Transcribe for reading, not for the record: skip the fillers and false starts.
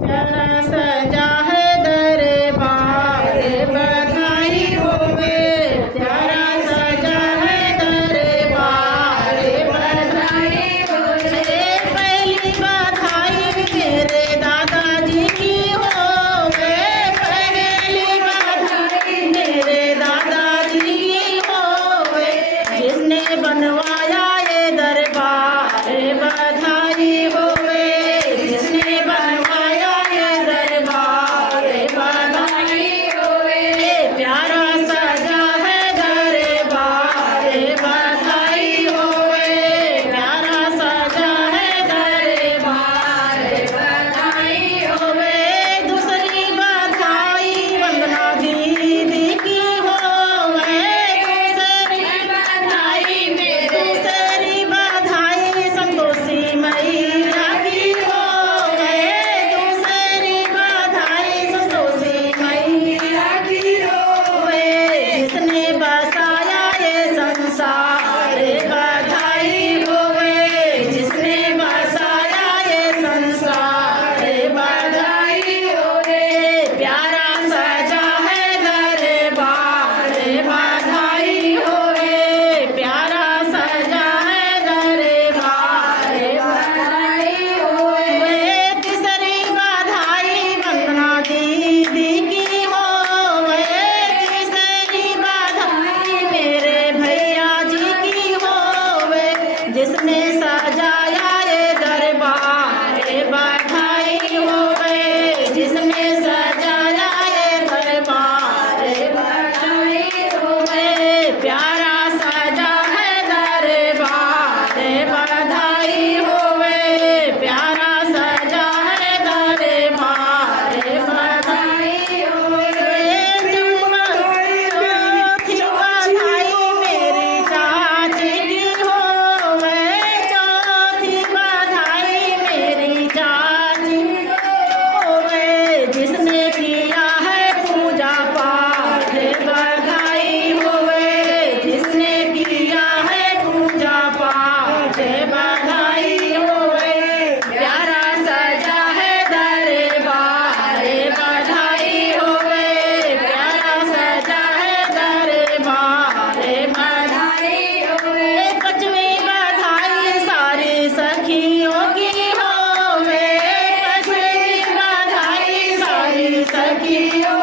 प्यारा सजा है दरबार बधाई होवे। प्यारा सजा है दरबार बधाई होवे। पहली बधाई मेरे दादाजी की होवे। पहली बधाई मेरे दादाजी की होवे। जिसने बनवाया ये दरबार बधाई होवे। जिसने बनवाया ये दरबार बधाई होवे। प्यारा सजा है दरबार बधाई होवे। प्यारा सजा है दरबार बधाई होवे। दूसरी बधाई वंदना दीदी की होवे। दूसरी बधाई दूसरी बधाई संतोषी मैया की होवे। दूसरी बधाई संतोषी मैया की होवे। जिसने बसाया ये संसार बधाई होवे। जिसने बसाया ये संसार बधाई होवे। प्यारा सजा है दरबार बधाई होवे। प्यारा सजा है दरबार बधाई होवे। तीसरी बधाई वंदना दीदी की होवे। तीसरी बधाई मेरे भैया जी की होवे। जिसने सजाया ये दरबार बधाई होवे। जिसने सजाया ये दरबार बधाई होवे। प्यारा सजा है दरबार बधाई होवे। प्यारा सजा है दरबार बधाई होवे। चौथी बधाई मेरी चाची की होवे। चौथी बधाई मेरी चाची होवे। जिसने किया है पूजा पाठ बधाई होवे। जिसने किया है पूजा पाठ बधाई होवे। प्यारा सजा है दरबार बधाई होवे। प्यारा सजा है दरबार बधाई होवे। पांचवी बधाई सारी सखियों की होवे। पांचवी बधाई सारी सखियों